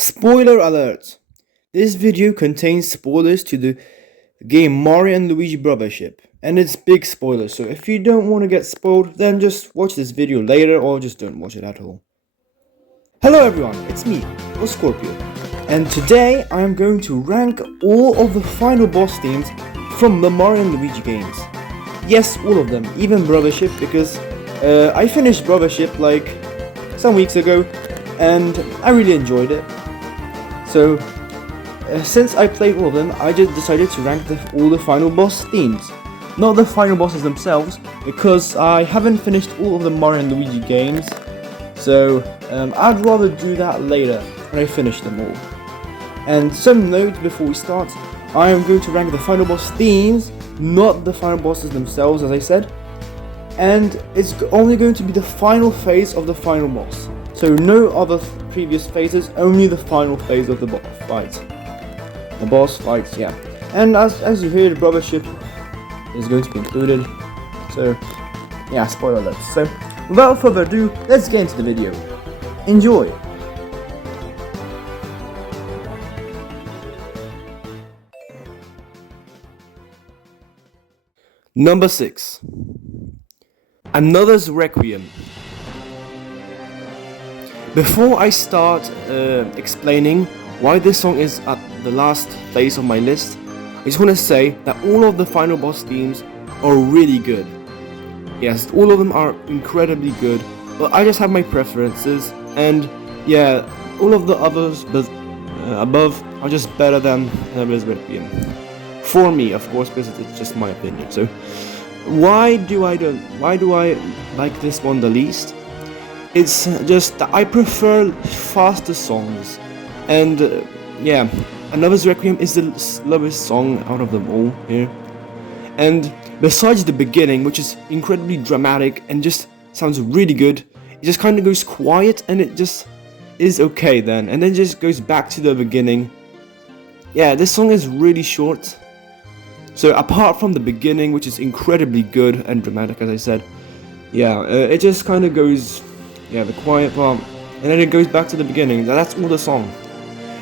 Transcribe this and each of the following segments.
Spoiler alert! This video contains spoilers to the game Mario and Luigi Brothership, and it's big spoilers, so if you don't want to get spoiled, then just watch this video later or just don't watch it at all. Hello everyone, it's me, Scorpio, and today I am going to rank all of the final boss themes from the Mario and Luigi games. Yes, all of them, even Brothership, because I finished Brothership like some weeks ago, and I really enjoyed it. So, since I played all of them, I just decided to rank all the final boss themes. Not the final bosses themselves, because I haven't finished all of the Mario and Luigi games. So, I'd rather do that later, when I finish them all. And some notes before we start, I am going to rank the final boss themes, not the final bosses themselves, as I said. And it's only going to be the final phase of the final boss. So no other previous phases, only the final phase of the boss fight. The boss fights, yeah. And as you heard, Brothership is going to be included. So, yeah, spoiler alert. So, without further ado, let's get into the video. Enjoy! Number 6. Another's Requiem. Before I start explaining why this song is at the last place of my list, I just want to say that all of the final boss themes are really good. Yes, all of them are incredibly good, but I just have my preferences, and yeah, all of the others above are just better than Requiem. For me, of course, because it's just my opinion. So, why do I like this one the least? It's just that I prefer faster songs, and yeah, Another's Requiem is the slowest song out of them all here. And besides the beginning, which is incredibly dramatic and just sounds really good, it just kind of goes quiet and it just is okay then, and then just goes back to the beginning. Yeah, this song is really short. So apart from the beginning, which is incredibly good and dramatic, as I said, yeah, it just kind of goes. Yeah, the quiet part, and then it goes back to the beginning. That's all the song.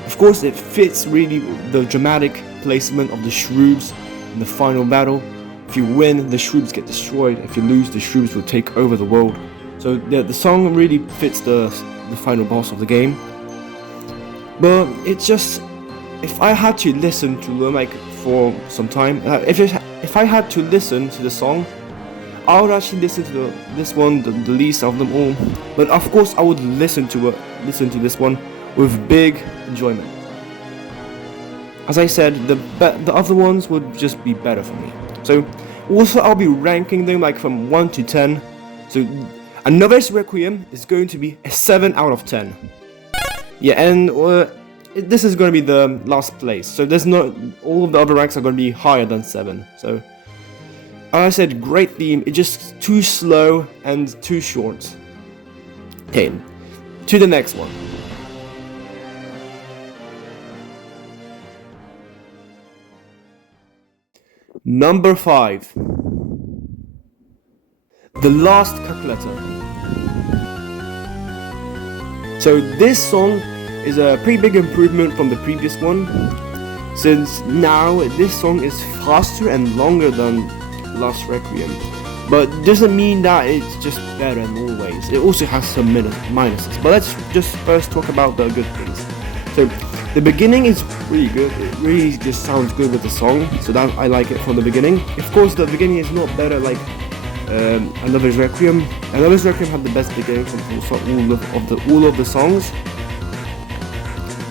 Of course, it fits really the dramatic placement of the shrooms in the final battle. If you win, the shrooms get destroyed. If you lose, the shrooms will take over the world. So the song really fits the final boss of the game. But it's just, if I had to listen to Remake for some time, if I had to listen to the song, I would actually listen to this one the least of them all, but of course I would listen to this one with big enjoyment. As I said, the other ones would just be better for me. So also I'll be ranking them like from 1 to 10. So Another's Requiem is going to be a 7 out of 10. Yeah, and this is going to be the last place. So there's not, all of the other ranks are going to be higher than 7. So. As I said, great theme, it's just too slow and too short. Okay, to the next one. Number 5. The Last Cackletta. So this song is a pretty big improvement from the previous one, since now this song is faster and longer than Last Requiem, but doesn't mean that it's just better in all ways. It also has some minuses, but let's just first talk about the good things. So the beginning is really good. It really just sounds good with the song, so that I like it from the beginning. Of course, the beginning is not better like Another's Requiem. Another's Requiem had the best beginning from all of the songs.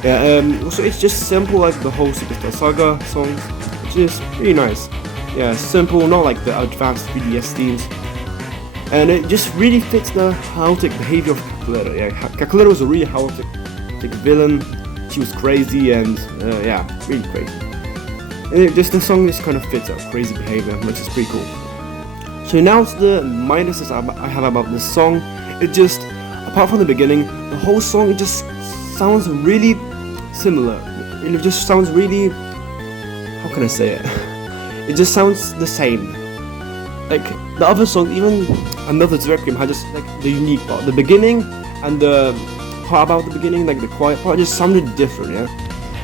Yeah, also it's just simple like the whole Superstar Saga songs, which is really nice. Yeah, simple, not like the advanced 3DS themes. And it just really fits the chaotic behavior of Cackletta. Yeah, Cackletta was a really chaotic villain. She was crazy and, yeah, really crazy. And the song just kind of fits her crazy behavior, which is pretty cool. So now it's the minuses I have about this song. It just, apart from the beginning, the whole song, it just sounds really similar. It just sounds really, how can I say it? It just sounds the same. Like the other songs, even Another's Requiem had just like the unique part. The beginning and the part about the beginning, like the quiet part, just sounded different, yeah.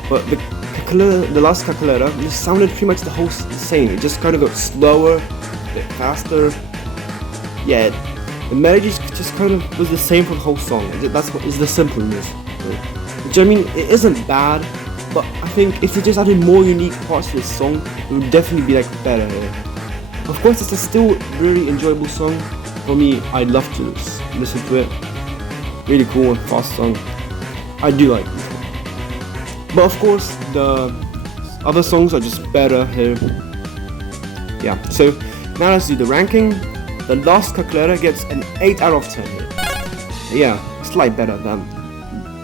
But the Last Cackletta, it sounded pretty much the same. It just kind of got slower, a bit faster. Yeah, the melody just kind of was the same for the whole song. That's what is the simpleness. Which I mean, it isn't bad, but I think if they just added more unique parts to this song, it would definitely be like better here. Of course, it's a still really enjoyable song. For me, I'd love to listen to it. Really cool and fast song. I do like this one. But of course, the other songs are just better here. Yeah, so now let's do the ranking. The Last Cackletta gets an 8 out of 10 here. Yeah, slightly better than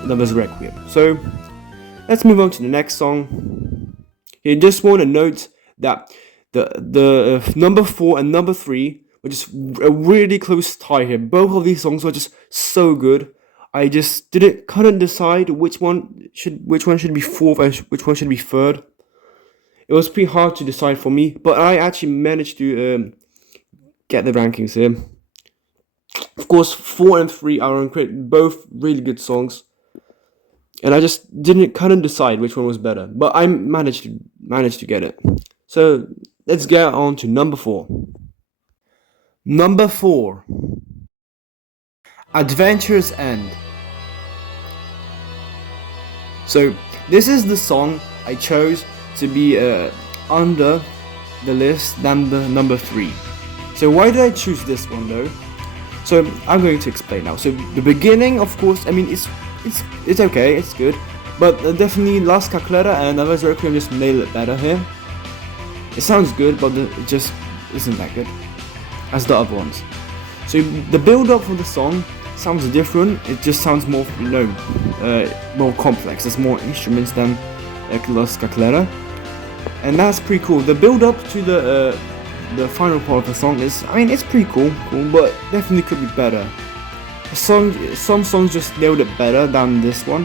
Reqium. So let's move on to the next song. You just want to note that the number 4 and number 3 were just a really close tie here. Both of these songs were just so good. I just couldn't decide which one should be fourth and which one should be third. It was pretty hard to decide for me, but I actually managed to get the rankings here. Of course, 4 and 3 are both really good songs, and I just couldn't decide which one was better. But I managed to get it. So let's get on to number 4. Number 4, Adventure's End. So this is the song I chose to be under the list than the number 3. So why did I choose this one though? So I'm going to explain now. So the beginning, of course, I mean it's okay, it's good, but definitely Last Cackletta and Reqium just nailed it better here. It sounds good, but it just isn't that good as the other ones. So the build-up for the song sounds different. It just sounds more, more complex. There's more instruments than Last Cackletta, and that's pretty cool. The build-up to the final part of the song is, I mean, it's pretty cool, but definitely could be better. Some songs just nailed it better than this one.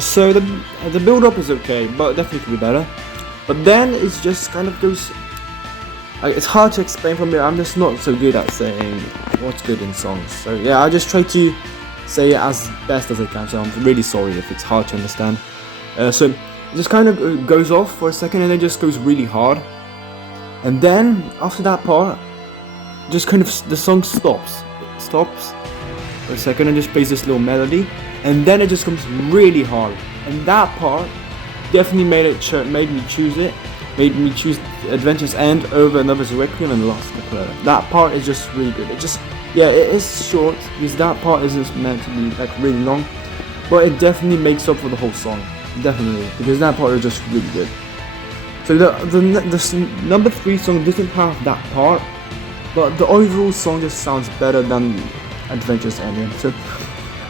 So the build-up is okay, but definitely could be better. But then it just kind of goes. It's hard to explain from here. I'm just not so good at saying what's good in songs. So yeah, I just try to say it as best as I can. So I'm really sorry if it's hard to understand. So it just kind of goes off for a second and then just goes really hard. And then after that part, just kind of the song stops. It stops for a second and just plays this little melody, and then it just comes really hard. And that part definitely made me choose Adventure's End over Another's Requiem and Last Cackletta. That part is just really good. It is short because that part isn't meant to be like really long, but it definitely makes up for the whole song. Definitely, because that part is just really good. So the number 3 song doesn't have that part, but the overall song just sounds better than Adventure's End. So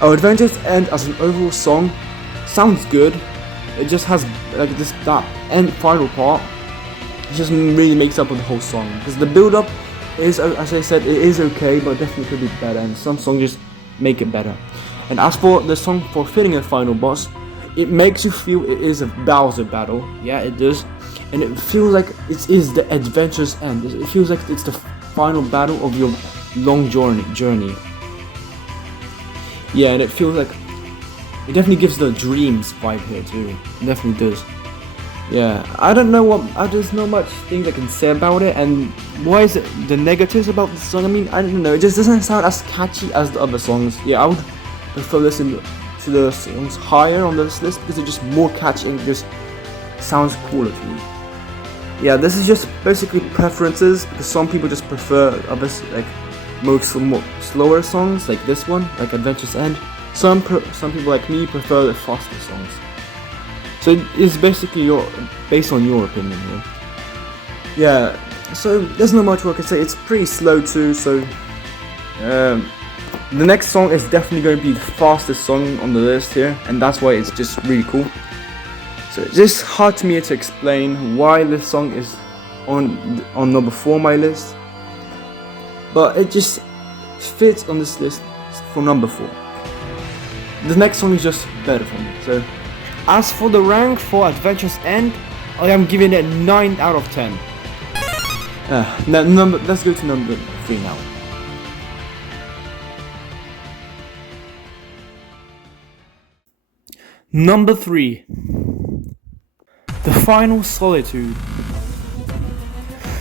Adventure's End as an overall song sounds good. It just has like that end final part. It just really makes up for the whole song, because the build-up is, as I said, it is okay, but definitely could be better, and some songs just make it better. And as for the song for fitting a final boss, it makes you feel it is a Bowser battle. Yeah, it does. And it feels like it is the Adventure's End. It feels like it's the final battle of your long journey. Yeah, and it feels like it definitely gives the Dreams vibe here too. It definitely does. Yeah, I don't know there's not much things I can say about it. And why is it the negatives about the song? I mean, I don't know. It just doesn't sound as catchy as the other songs. Yeah, I would prefer listening to the songs higher on this list because they're just more catchy and just sounds cooler to me. Yeah, this is just basically preferences, because some people just prefer other like more slower songs like this one, like Adventure's End. Some people like me prefer the faster songs. So it's basically based on your opinion here. Yeah, so there's not much more I can say. It's pretty slow too. So the next song is definitely going to be the fastest song on the list here, and that's why it's just really cool. So it's just hard to me to explain why this song is on number 4 on my list, but it just fits on this list for number 4. The next song is just better for me. So as for the rank for Adventure's End, I am giving it 9 out of 10. Let's go to number 3 now. Number 3. The Final Solitude.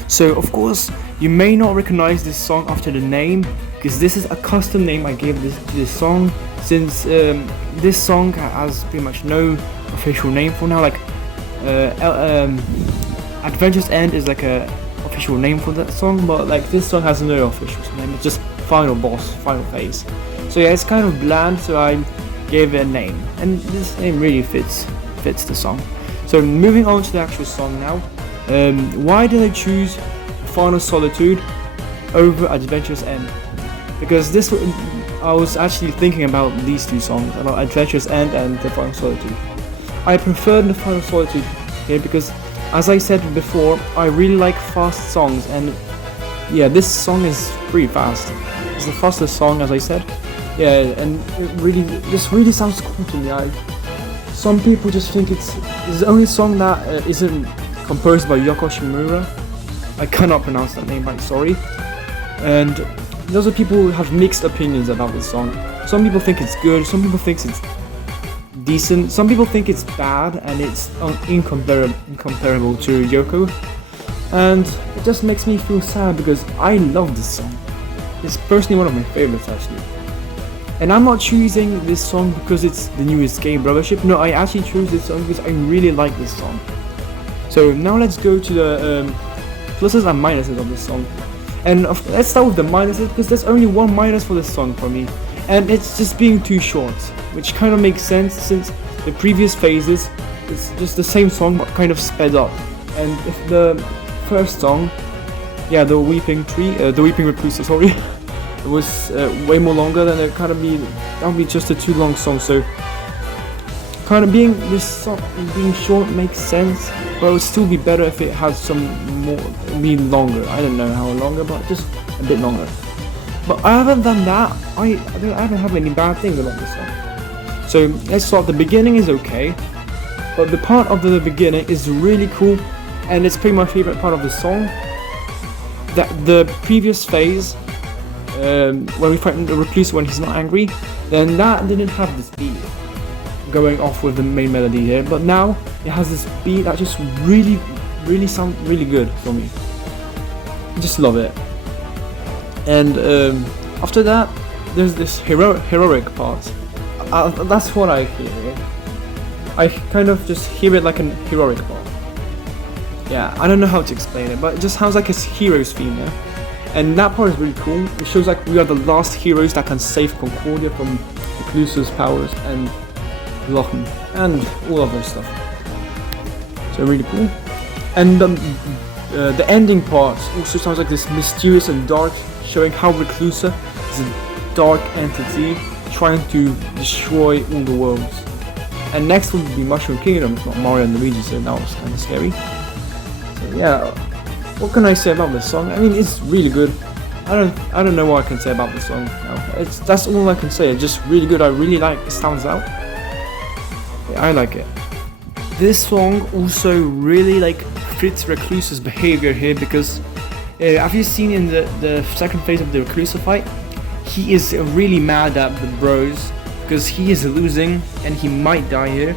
So of course, you may not recognize this song after the name, because this is a custom name I gave to this song, since this song has pretty much no official name for now. Like Adventure's End is like a official name for that song, but like this song has no official name. It's just final boss, final phase. So yeah, it's kind of bland, so I gave it a name, and this name really fits the song. So moving on to the actual song now. Why did I choose Final Solitude over Adventure's End? Because I was actually thinking about these two songs, about Adventure's End and the Final Solitude. I preferred the Final Solitude here because, as I said before, I really like fast songs, and yeah, this song is pretty fast. It's the fastest song, as I said. Yeah, and this really sounds cool to me. Some people just think it's the only song that isn't composed by Yoko Shimura. I cannot pronounce that name, I'm sorry. And those are people who have mixed opinions about this song. Some people think it's good, some people think it's decent, some people think it's bad and it's incomparable to Yoko. And it just makes me feel sad because I love this song. It's personally one of my favorites actually. And I'm not choosing this song because it's the newest game, Brothership. No, I actually chose this song because I really like this song. So now let's go to the pluses and minuses of this song. And let's start with the minuses, because there's only one minus for this song for me. And it's just being too short, which kind of makes sense since the previous phases is just the same song but kind of sped up. And if the first song, yeah, the Weeping Recluse, sorry, it was way more longer, then that would be just a too long song. So kind of being short makes sense, but it would still be better if it had some more, longer. I don't know how longer, but just a bit longer. But other than that, I don't have any bad things about this song. So let's start. The beginning is okay, but the part of the beginning is really cool, and it's pretty my favorite part of the song. That the previous phase, when we fight the Recluse when he's not angry, then that didn't have this beat going off with the main melody here, but now it has this beat that just really sounds really good for me. I just love it. And after that, there's this heroic part. That's what I hear. I kind of just hear it like a heroic part. Yeah, I don't know how to explain it, but it just sounds like a hero's theme, yeah? And that part is really cool. It shows like we are the last heroes that can save Concordia from Recluse's powers and Lochen and all of that stuff. So really cool. And the ending part also sounds like this mysterious and dark, showing how Recluse is a dark entity trying to destroy all the worlds. And next would be Mushroom Kingdom. It's not Mario and Luigi, so that was kind of scary. So yeah, what can I say about this song? I mean, it's really good. I don't know what I can say about this song now. That's all I can say. It's just really good. I really like it. Stands out. Yeah, I like it. This song also really fits Recluse's behavior here, because have you seen in the second phase of the Recluse fight, he is really mad at the bros because he is losing and he might die here,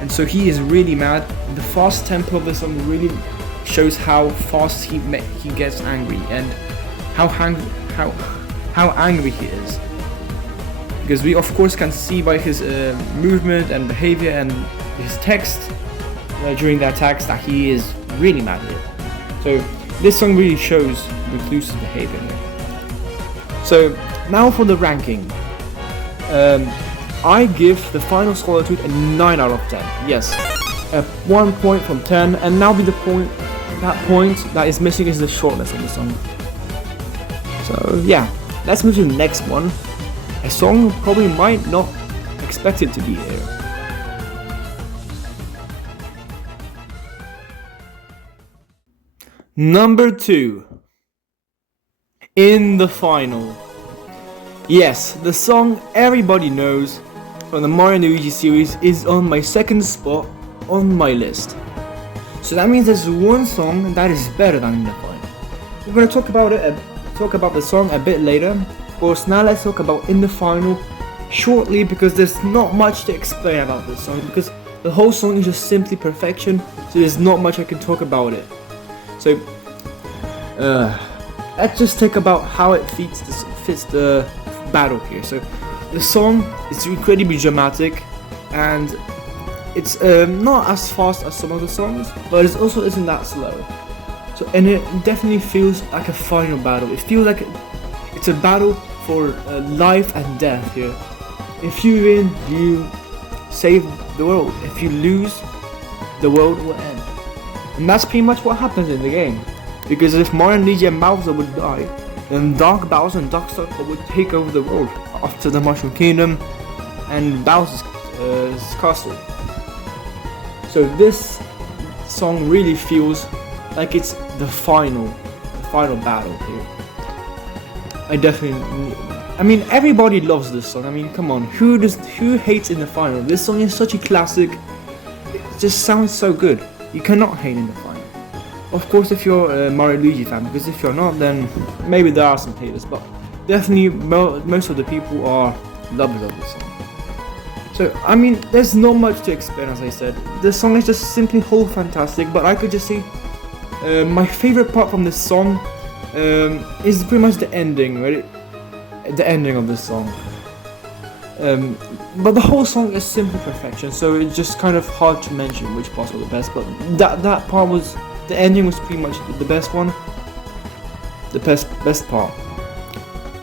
and so he is really mad. The fast tempo of the song really shows how fast he gets angry and how angry he is, because we of course can see by his movement and behavior and his text during the attacks that he is really mad here. So this song really shows Recluse's behavior here. So now for the ranking. I give the Final Solitude a 9 out of 10. Yes, 1 point from 10, and now that point that is missing is the shortness of the song. So yeah, let's move to the next one. A song you probably might not expect it to be here. Number 2. In the Final. Yes, the song everybody knows from the Mario Luigi series is on my second spot on my list. So that means there's one song that is better than In the Final. We're going to talk about the song a bit later. Of course, now let's talk about In the Final shortly because there's not much to explain about this song, because the whole song is just simply perfection, so there's not much I can talk about it. So let's just talk about how it fits the battle here. So the song is incredibly dramatic, and it's not as fast as some other songs, but it also isn't that slow. So, and it definitely feels like a final battle. It feels like it's a battle for life and death here. If you win, you save the world. If you lose, the world will end. And that's pretty much what happens in the game. Because if Mario Luigi and Bowser would die, then Dark Bowser and Dark Circle would take over the world after the Mushroom Kingdom and Bowser's castle. So this song really feels like it's the final battle here. I mean, everybody loves this song. I mean, come on, who hates in the final? This song is such a classic. It just sounds so good. You cannot hate in the final. Of course, if you're a Mario Luigi fan, because if you're not, then maybe there are some haters, but definitely most of the people are lovers of this song. So, I mean, there's not much to explain, as I said. The song is just simply whole fantastic, but I could just say my favorite part from this song is pretty much the ending, right? The ending of this song. But the whole song is simply perfection, so it's just kind of hard to mention which parts were the best, but that part was, the ending was pretty much the best one. The best part.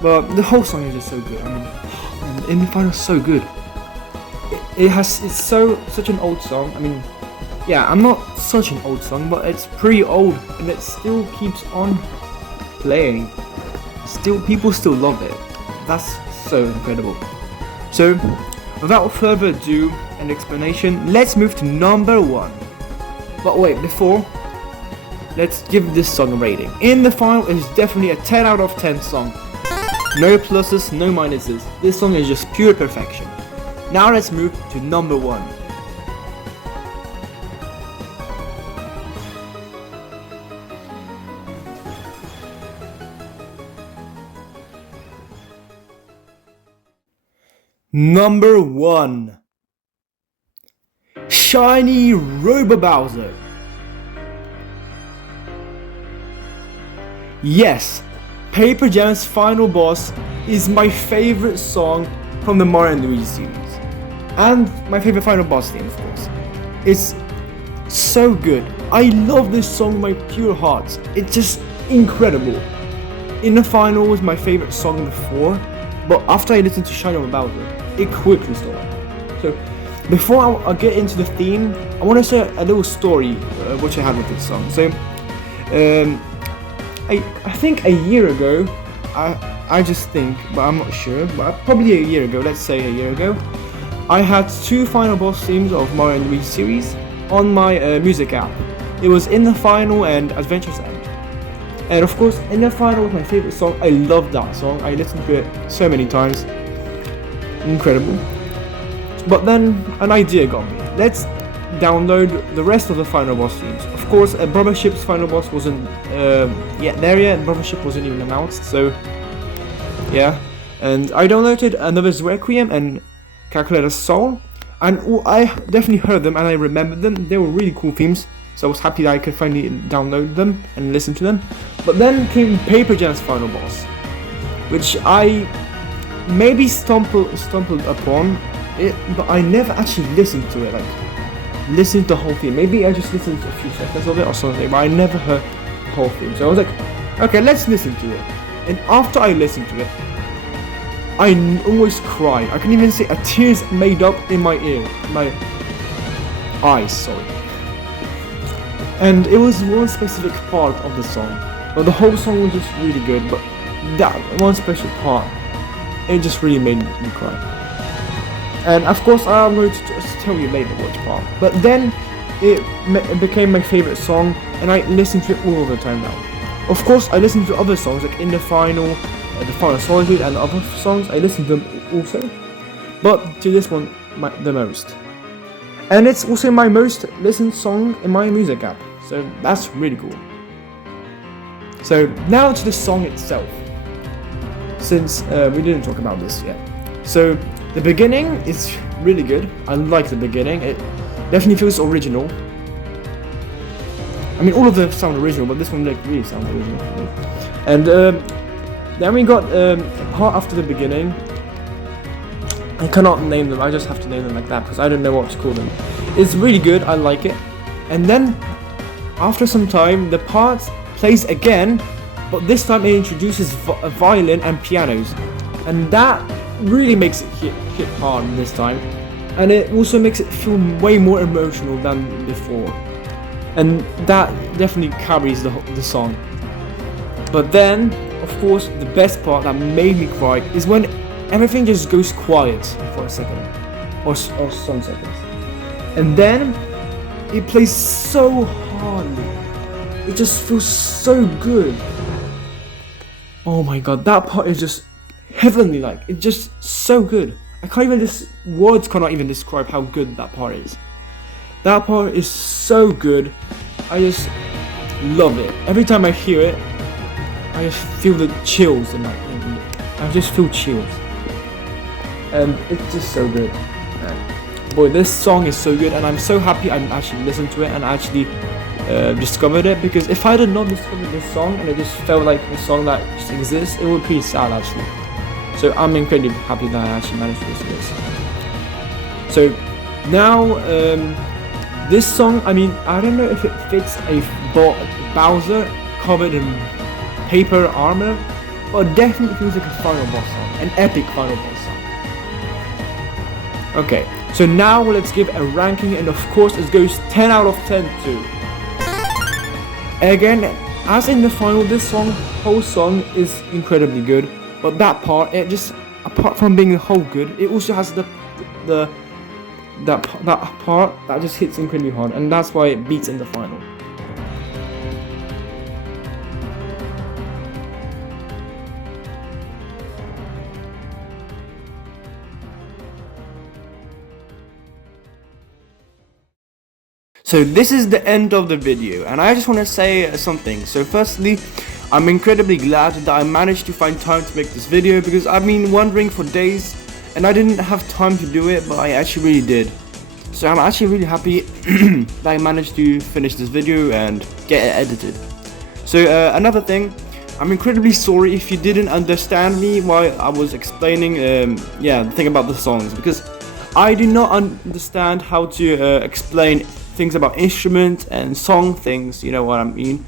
But the whole song is just so good. I mean, in the final is so good. It's such an old song. I mean, yeah, I'm not such an old song, but it's pretty old and it still keeps on playing. People still love it. That's so incredible. So, without further ado and explanation, let's move to number 1. But wait, before, let's give this song a rating. In the final, it's definitely a 10 out of 10 song. No pluses, no minuses. This song is just pure perfection. Now let's move to number 1. Number 1. Shiny Robobowser. Yes, Paper Jam's final boss is my favorite song from the Mario Luigi series. And my favorite final boss theme, of course. It's so good. I love this song with my pure heart. It's just incredible. In the final was my favorite song before, but after I listened to Shiny Robobowser, it quickly stopped. So, before I get into the theme, I want to share a little story which I had with this song. So, I think a year ago, I just think, but I'm not sure, but probably a year ago, let's say a year ago, I had 2 final boss themes of Mario Luigi series on my music app. It was In the Final and Adventure's End. And of course, In the Final was my favorite song. I love that song. I listened to it so many times. Incredible. But then an idea got me. Let's download the rest of the final boss themes. Of course, Brothership's final boss wasn't yet there yet. Brothership wasn't even announced, so yeah. And I downloaded another's Reqium and Calculator's Soul, and I definitely heard them and I remembered them. They were really cool themes, so I was happy that I could finally download them and listen to them. But then came Paper Jam's final boss, which I maybe stumbled upon it, but I never actually listened to it, like listened to the whole theme. Maybe I just listened to a few seconds of it or something, but I never heard the whole theme. So I was like, okay, let's listen to it. And after I listened to it, I almost cried. I can even say a tears made up in my eyes, sorry. And it was one specific part of the song, but the whole song was just really good, but that one special part, it just really made me cry. And of course I'm going to just tell you later which part, but then it became my favorite song and I listen to it all the time now. Of course I listen to other songs like In the Final, the Final Solitude and other songs, I listen to them also, but to this one the most. And it's also my most listened song in my music app, so that's really cool. So now to the song itself, since we didn't talk about this yet. So The beginning is really good. I like the beginning. It definitely feels original. I mean, all of them sound original, but this one like really sounds original for me. And then we got a part after the beginning. I cannot name them. I just have to name them like that because I don't know what to call them. It's really good. I like it. And then after some time, the part plays again, but this time it introduces a violin and pianos, and that really makes it hit hard this time, and it also makes it feel way more emotional than before, and that definitely carries the song. But then, of course, the best part that made me cry is when everything just goes quiet for a second, or some seconds, and then it plays so hardly. It just feels so good. Oh my god, that part is just heavenly, like, it's just so good. I can't even words cannot even describe how good that part is. That part is so good. I just love it. Every time I hear it, I just feel the chills in I just feel chills. And it's just so good. Boy, this song is so good, and I'm so happy I actually listened to it and actually discovered it, because if I did not discover this song and it just felt like a song that just exists, it would be pretty sad actually. So I'm incredibly happy that I actually managed to listen to this. So now this song, I mean, I don't know if it fits a Bowser covered in paper armor, but it definitely feels like a final boss song, an epic final boss song. Okay, so now let's give a ranking, and of course it goes 10 out of 10 too. Again, as in the final, this whole song is incredibly good, but that part, it just, apart from being the whole good, it also has that part that just hits incredibly hard, and that's why it beats in the final. So this is the end of the video, and I just want to say something. So firstly, I'm incredibly glad that I managed to find time to make this video, because I've been wondering for days and I didn't have time to do it, but I actually really did. So I'm actually really happy that I managed to finish this video and get it edited. So another thing, I'm incredibly sorry if you didn't understand me while I was explaining the thing about the songs, because I do not understand how to explain things about instruments and song things, you know what I mean.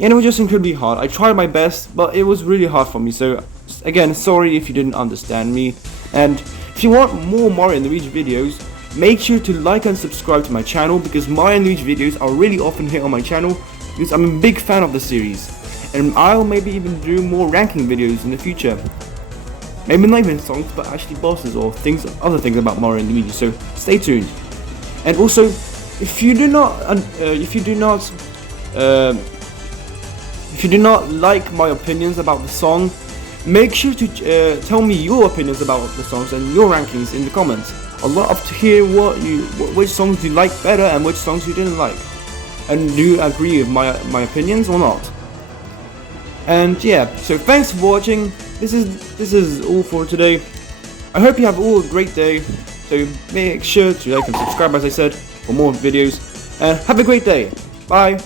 And it was just incredibly hard. I tried my best, but it was really hard for me. So again, sorry if you didn't understand me. And if you want more Mario and Luigi videos, make sure to like and subscribe to my channel, because Mario and Luigi videos are really often here on my channel, because I'm a big fan of the series. And I'll maybe even do more ranking videos in the future. Maybe not even songs, but actually bosses or other things about Mario and Luigi. So stay tuned. And also, if you do not like my opinions about the song, make sure to tell me your opinions about the songs and your rankings in the comments. I'd love to hear which songs you like better and which songs you didn't like, and do you agree with my opinions or not. And yeah, so thanks for watching. This is all for today. I hope you have all a great day. So make sure to like and subscribe, as I said, for more videos, and have a great day. Bye.